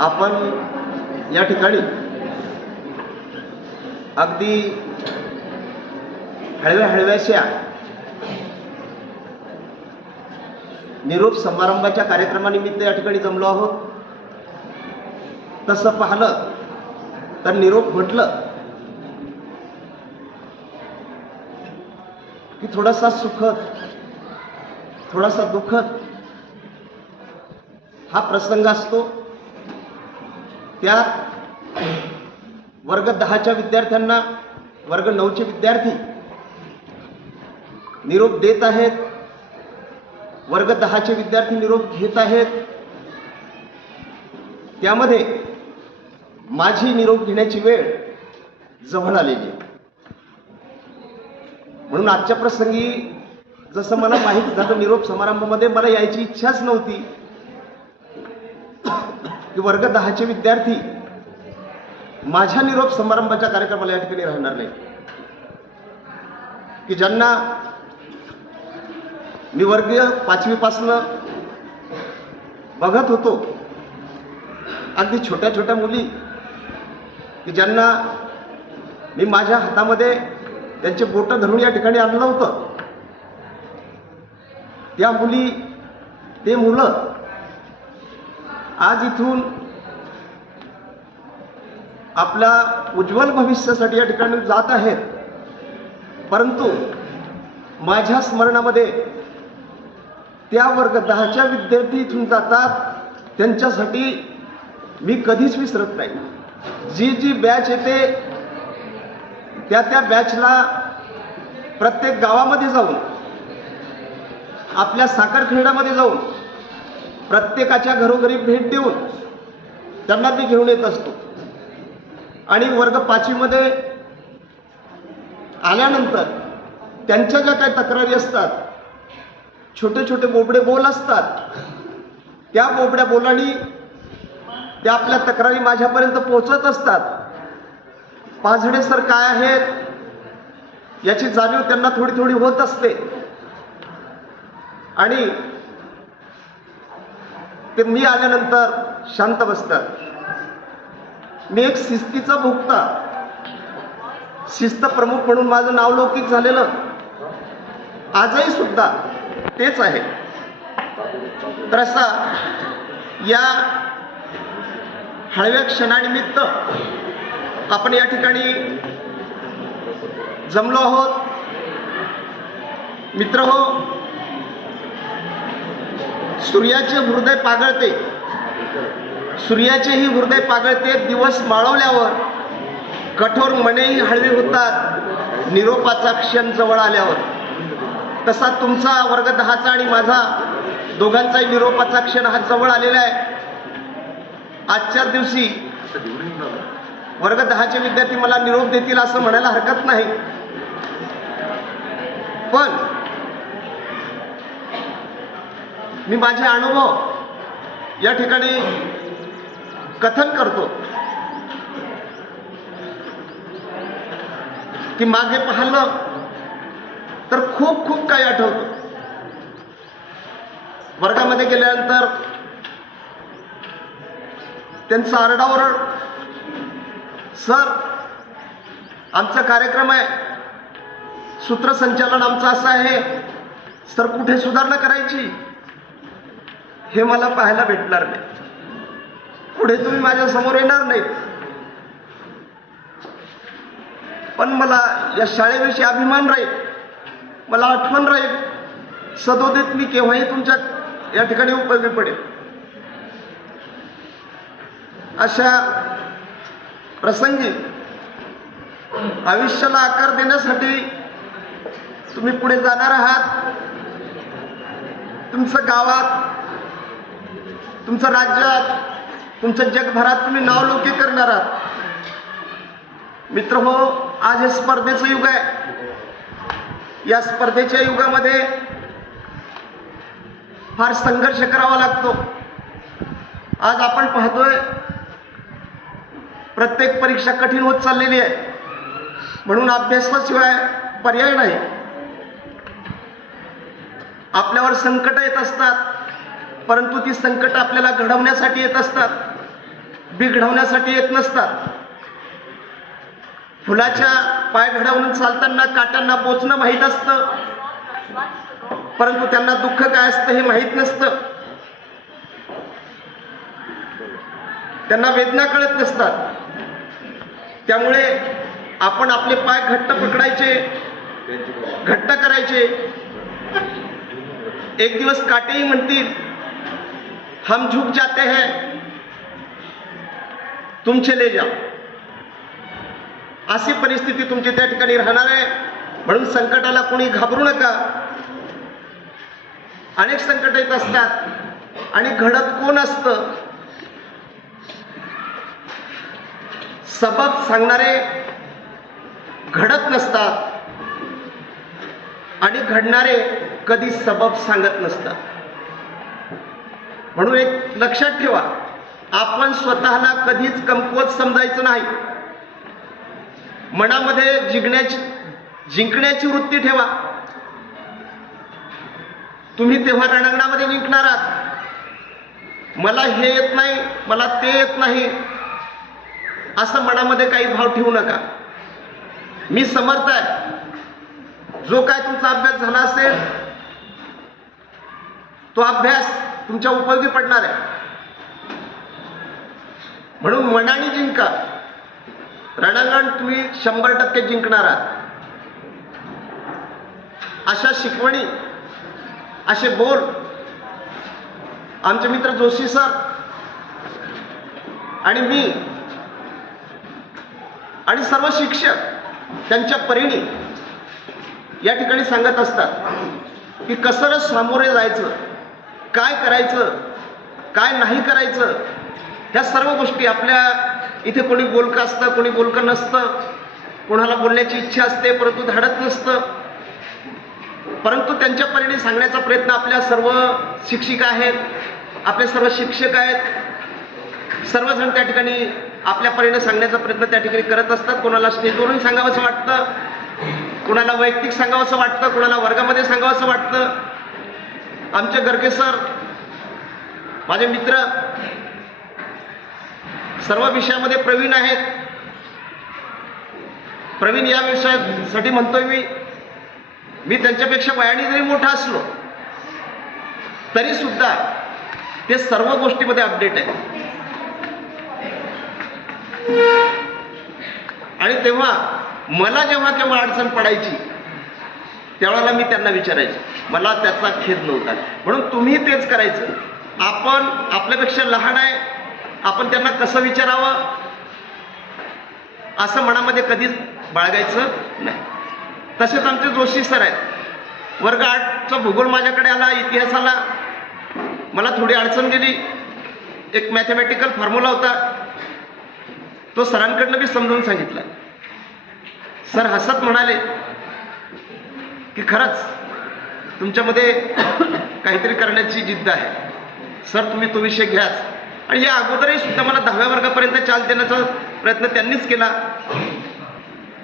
आपण या ठिकाणी अगदी हळव्याशा निरोप समारंभाच्या कार्यक्रमानिमित्त या ठिकाणी जमलो आहोत. तसं पाहिलं तर निरोप म्हटलं की थोडासा सुखद, थोडासा दुःखद हा प्रसंग असतो. त्यात वर्ग 10च्या विद्यार्थ्यांना वर्ग 9चे विद्यार्थी निरोप देत आहेत, वर्ग 10चे विद्यार्थी निरोप घेत आहेत. त्यामध्ये माझी निरोप घेण्याची वेळ जवळ आलेली आहे. म्हणून आजच्या प्रसंगी जसं मला माहीत झालं निरोप समारंभामध्ये मला यायची इच्छाच नव्हती की वर्ग 10चे विद्यार्थी माझ्या निरोप समारंभाच्या कार्यक्रमाला या ठिकाणी राहणार नाही, की ज्यांना मी वर्ग 5वी पासनं बघत होतो, अगदी छोट्या छोट्या मुली की ज्यांना मी माझ्या हातामध्ये त्यांचे बोटं धरून या ठिकाणी आणलं होतं, त्या मुली, ते मुलं आज इथून आपल्या उज्ज्वल भविष्यासाठी या ठिकाणी जात आहेत. परंतु माझ्या स्मरणामध्ये त्या वर्ग 10च्या विद्यार्थी इथून जातात, त्यांच्यासाठी मी कधीच विसरत नाही. जी जी बॅच येते त्या त्या बॅचला प्रत्येक गावामध्ये जाऊन, आपल्या साखरखेड्यामध्ये जाऊन, प्रत्येकाच्या घरोघरी भेट देऊन त्यांना मी घेऊन येत असतो. आणि वर्ग 5वीमध्ये आल्यानंतर त्यांच्या ज्या काही तक्रारी असतात, छोटे छोटे बोबडे बोल असतात, त्या बोबड्या बोलांनी त्या आपल्या तक्रारी माझ्यापर्यंत पोहोचत असतात. पाझडे सर काय आहेत याची जाणीव त्यांना थोडी थोडी होत असते. आणि ते मी आल्यानंतर शांत बसतात. मी एक शिस्तीचा भोक्ता, शिस्त प्रमुख म्हणून माझं नावलौकिक झालेलं आजही सुद्धा तेच आहे. तर असा या हळव्या क्षणानिमित्त आपण या ठिकाणी जमलो आहोत. मित्रहो, सूर्याचे हृदय पागळते, सूर्याचेही हृदय पागळते. दिवस माळवल्यावर कठोर मनेही हळवी होतात, निरोपाचा क्षण जवळ आल्यावर. तसा तुमचा वर्ग 10चा आणि माझा दोघांचाही निरोपाचा क्षण हा जवळ आलेला आहे. आजच्या दिवशी वर्ग 10चे विद्यार्थी मला निरोप देतील असं म्हणायला हरकत नाही. पण मी माझे अनुभव या ठिकाणी कथन करतो की मागे पाहिलं तर खूप खूप काही आठवतं. वर्गामध्ये गेल्यानंतर त्यांचा आरडाओरड, सर आमचा कार्यक्रम आहे, सूत्रसंचालन आमचं असं आहे, सर कुठे सुधारणा करायची हे मला पाहायला भेटणार नाही. पुढे तुम्ही माझ्या समोर येणार नाही. पण मला या शाळेविषयी अभिमान राहील, मला आठवण राहील. सदोदित मी केव्हाही तुमच्या या ठिकाणी उपयोगी पडेल. अशा प्रसंगी आयुष्याला आकार देण्यासाठी तुम्ही पुढे जाणार आहात. तुमचं गावात, तुमचं राज्यात, तुमचं जगभरात तुम्ही नावलौकिक करणार आहात. मित्र हो, आज हे स्पर्धेचं युग आहे. या स्पर्धेच्या युगामध्ये फार संघर्ष करावा लागतो. आज आपण पाहतोय प्रत्येक परीक्षा कठीण होत चाललेली आहे. म्हणून अभ्यासाशिवाय पर्याय नाही. आपल्यावर संकट येत असतात, परंतु ती संकट आपल्याला घडवण्यासाठी येत असतात. बी घडवण्यासाठी येत नसतात. फुलाच्या पाय घडवून चालताना काट्यांना बोचणं माहीत असतं, परंतु त्यांना दुःख काय असतं हे माहीत नसतं. त्यांना वेदना कळत नसतात. त्यामुळे आपण आपले पाय घट्ट पकडायचे, घट्ट करायचे. एक दिवस काटेही म्हणतील हम झुक जाते हैं, तुम चले जाओ. अशी परिस्थिती तुमची त्या ठिकाणी राहणार आहे. म्हणून संकटाला कोणी घाबरू नका. अनेक संकट येत असतात आणि घडत कोण असतं? सबब सांगणारे घडत नसतात आणि घडणारे कधी सबब सांगत नसतात. म्हणून एक लक्षात ठेवा, आपण स्वतःला कधीच कमकुवत समजायचं नाही. मनामध्ये जिंकण्याची वृत्ती ठेवा. तुम्ही तेव्हा रणांगणामध्ये जिंकणार आहात. मला हे येत नाही, मला ते येत नाही, असं मनामध्ये काही भाव ठेवू नका. मी समर्थ आहे. जो काय तुमचा अभ्यास झाला असेल तो अभ्यास तुमच्या उपयोगी पडणार आहे. म्हणून मनाने जिंका. रणांगण तुम्ही 100% जिंकणार आहात. अशा शिकवणी, असे बोल आमचे मित्र जोशी सर आणि मी आणि सर्व शिक्षक त्यांच्या परीने या ठिकाणी सांगत असतात की कसं सामोरे जायचं, काय करायचं, काय नाही करायचं. ह्या सर्व गोष्टी आपल्या इथे कोणी बोलकं असतं, कोणी बोलकं नसतं. कोणाला बोलण्याची इच्छा असते परंतु धाडत नसतं. परंतु त्यांच्या परीने सांगण्याचा प्रयत्न आपल्या सर्व शिक्षिका आहेत, आपले सर्व शिक्षक आहेत, सर्वजण त्या ठिकाणी आपल्या परीने सांगण्याचा प्रयत्न त्या ठिकाणी करत असतात. कोणाला स्टेजवरून सांगावंसं वाटतं, कोणाला वैयक्तिक सांगावंसं वाटतं, कोणाला वर्गामध्ये सांगावंसं वाटतं. आमचे गर्गे सर माझे मित्र सर्व विषयामध्ये प्रवीण आहेत. प्रवीण या विषयासाठी म्हणतोय मी त्यांच्यापेक्षा वयाने जरी मोठा असलो तरी सुद्धा ते सर्व गोष्टीमध्ये अपडेट आहे. आणि तेव्हा मला जेव्हा केव्हा अडचण पडायची त्यावेळेला मी त्यांना विचारायचो, मला त्याचा खेद नव्हता. म्हणून तुम्ही तेच करायचं. आपण आपल्यापेक्षा लहान आहे, आपण त्यांना कसं विचारावं असं मनामध्ये कधीच बाळगायचं नाही. तसेच आमचे जोशी सर आहेत. वर्ग 8चा भूगोल माझ्याकडे आला, इतिहास आला. मला थोडी अडचण गेली. एक मॅथमॅटिकल फॉर्म्युला होता, तो सरांकडनं मी समजून सांगितला. सर हसत म्हणाले की खरंच तुमच्यामध्ये काहीतरी करण्याची जिद्द आहे. सर तुम्ही तो विषय घ्याच. आणि या अगोदरही सुद्धा मला 10व्या वर्गापर्यंत चाल देण्याचा प्रयत्न त्यांनीच केला.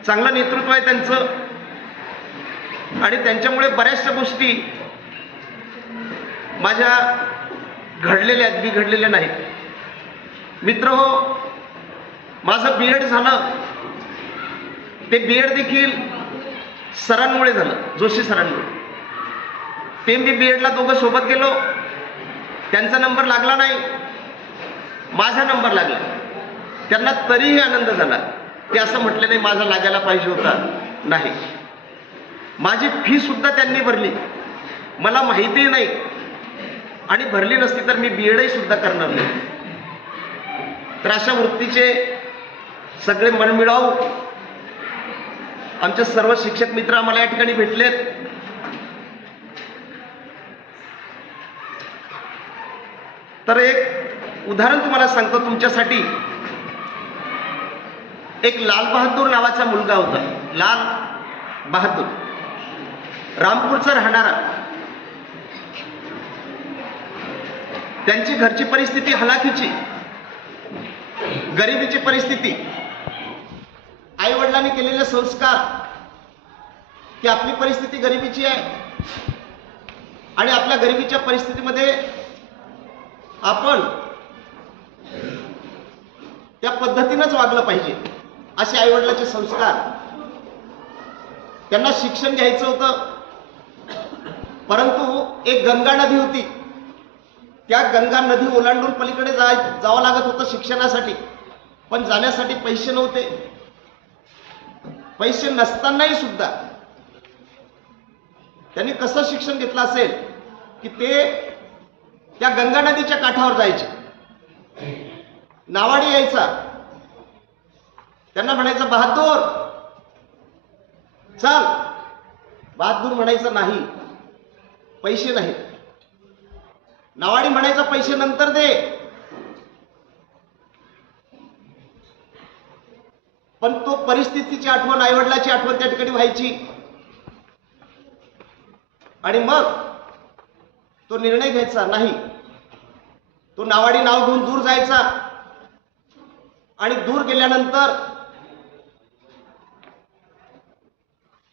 चांगलं नेतृत्व आहे त्यांचं आणि त्यांच्यामुळे बऱ्याचशा गोष्टी माझ्या घडलेल्या आहेत, बिघडलेल्या नाहीत. मित्र हो, माझं BEd झालं ते BEd देखील सरांमुळे झालं, जोशी सरांमुळे. ते मी BEdला दोघं सोबत गेलो. त्यांचा नंबर लागला नाही, माझा नंबर लागला. त्यांना तरीही आनंद झाला. ते असं म्हटले नाही माझा लागायला पाहिजे होता. नाही, माझी फी सुद्धा त्यांनी भरली, मला माहितीही नाही. आणि भरली नसती तर मी BEdही सुद्धा करणार नाही. तर अशा वृत्तीचे सगळे मनमिळावू आमचे सर्व शिक्षक मित्र आम्हाला या ठिकाणी भेटलेत. तर एक उदाहरण तुम्हाला सांगतो तुमच्यासाठी. एक लाल बहादूर नावाचा मुलगा होता. लाल बहादूर, रामपूरचा राहणारा. त्यांची घरची परिस्थिती हलाखीची, गरिबीची परिस्थिती. आई वडिलांनी केलेले संस्कार की आपली परिस्थिती गरिबीची आहे आणि आपल्या गरिबीच्या परिस्थितीमध्ये आपण त्या पद्धतीनंच वागलं पाहिजे असे आईवडिलाचे संस्कार. त्यांना शिक्षण घ्यायचं होतं, परंतु एक गंगा नदी होती, त्या गंगा नदी ओलांडून पलीकडे जावं लागत होतं शिक्षणासाठी, पण जाण्यासाठी पैसे नव्हते. पैसे नसतानाही सुद्धा त्यांनी कसं शिक्षण घेतलं असेल की ते त्या गंगा नदीच्या काठावर जायचे. नावाडी यायचा, त्यांना म्हणायचं बहादूर चल. बहादूर म्हणायचं नाही, पैसे नाही. नावाडी म्हणायचं पैसे नंतर दे. पण तो परिस्थितीची आठवण, आईवडिलाची आठवण त्या ठिकाणी व्हायची आणि मग तो निर्णय घ्यायचा नाही. तो नावाडी नाव घेऊन दूर जायचा आणि दूर गेल्यानंतर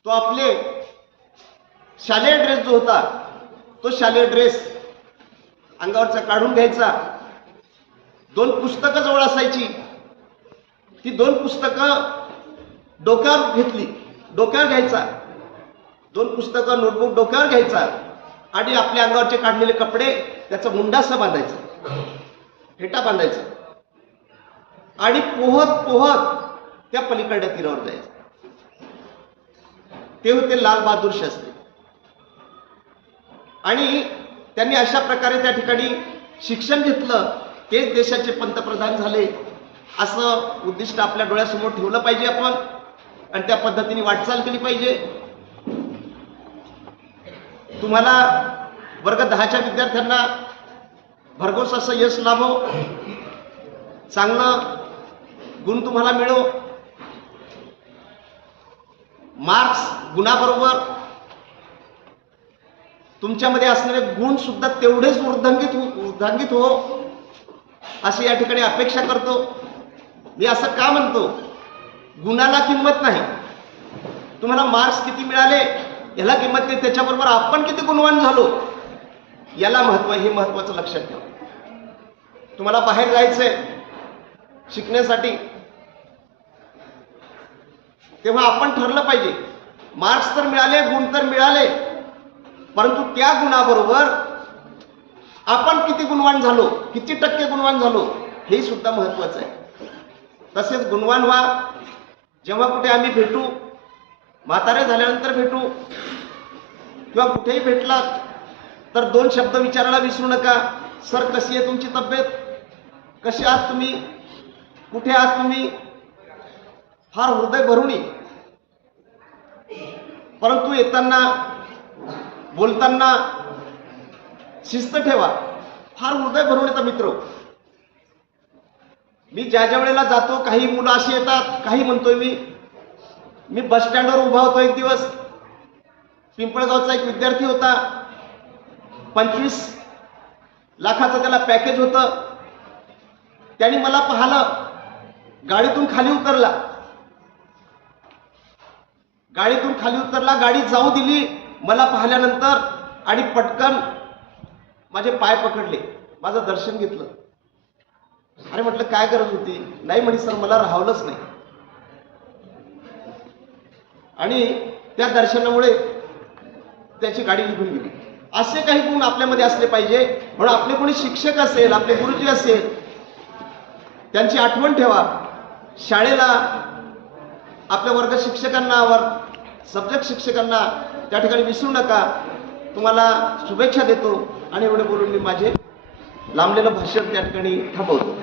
तो आपले शालेय ड्रेस जो होता, तो शालेय ड्रेस अंगावरचा काढून घ्यायचा. 2 पुस्तकं जवळ असायची, ती 2 पुस्तकं डोक्यावर घेतली, डोक्यावर घ्यायचा. 2 पुस्तकं नोटबुक डोक्यावर घ्यायचा आणि आपल्या अंगावरचे काढलेले कपडे त्याचा मुंडासा बांधायचा, फेटा बांधायचा आणि पोहत पोहत त्या पलीकडच्या तीरावर जायचं. ते होते लाल बहादूर शास्त्री. आणि त्यांनी अशा प्रकारे त्या ठिकाणी शिक्षण घेतलं, तेच देशाचे पंतप्रधान झाले. असं उद्दिष्ट आपल्या डोळ्यासमोर ठेवलं पाहिजे आपण आणि त्या पद्धतीने वाटचाल केली पाहिजे. तुम्हाला वर्ग 10च्या विद्यार्थ्यांना भरघोस असं यश लाभो, चांगलं गुण तुम्हाला मिळो. मार्क्स गुणाबरोबर तुमच्यामध्ये असणारे गुण सुद्धा तेवढेच वृद्धांगित हो अशी या ठिकाणी अपेक्षा करतो. मी असं का म्हणतो, गुणाला किंमत नाही, तुम्हाला मार्क्स किती मिळाले याला किंमत नाही, त्याच्याबरोबर आपण किती गुणवान झालो याला महत्व, हे महत्वाचं लक्षात ठेवा. तुम्हाला बाहेर जायचंय शिकण्यासाठी, तेव्हा आपण ठरलं पाहिजे, मार्क्स तर मिळाले, गुण तर मिळाले, परंतु त्या गुणाबरोबर आपण किती गुणवान झालो, किती टक्के गुणवान झालो हे सुद्धा महत्वाचं आहे. तसेच गुणवान व्हा. जेव्हा कुठे आम्ही भेटू, म्हातारे झाल्यानंतर भेटू किंवा कुठेही भेटलात तर 2 शब्द विचारायला विसरू नका. सर कशी आहे तुमची तब्येत, कशी आहात तुम्ही, कुठे आहात तुम्ही, फार हृदय भरून ये. परंतु येताना बोलताना शिस्त ठेवा. फार हृदय भरून येतं मित्र. मी ज्या वेळेला जातो, काही मुलं अशी येतात, काही म्हणतोय मी बस स्टँडवर उभा होतो. एक दिवस पिंपळगावचा एक विद्यार्थी होता, 25 लाखाचं त्याला पॅकेज होतं. त्यांनी मला पाहिलं, गाडीतून खाली उतरला, गाडी जाऊ दिली मला पाहिल्यानंतर आणि पटकन माझे पाय पकडले, माझं दर्शन घेतलं. अरे म्हटलं काय गरज होती? नाही म्हणे सर मला राहवलंच नाही. आणि त्या दर्शनामुळे त्याची गाडी निघून गेली. असे काही गुण आपल्यामध्ये असले पाहिजे. म्हणून आपले कोणी शिक्षक असेल, आपले गुरुजी असेल, त्यांची आठवण ठेवा. शाळेला आपल्या वर्ग शिक्षकांना, सब्जेक्ट शिक्षकांना त्या ठिकाणी विसरू नका. तुम्हाला शुभेच्छा देतो आणि एवढे बोलून मी माझे लांबलेलं भाषण त्या ठिकाणी थांबवतो.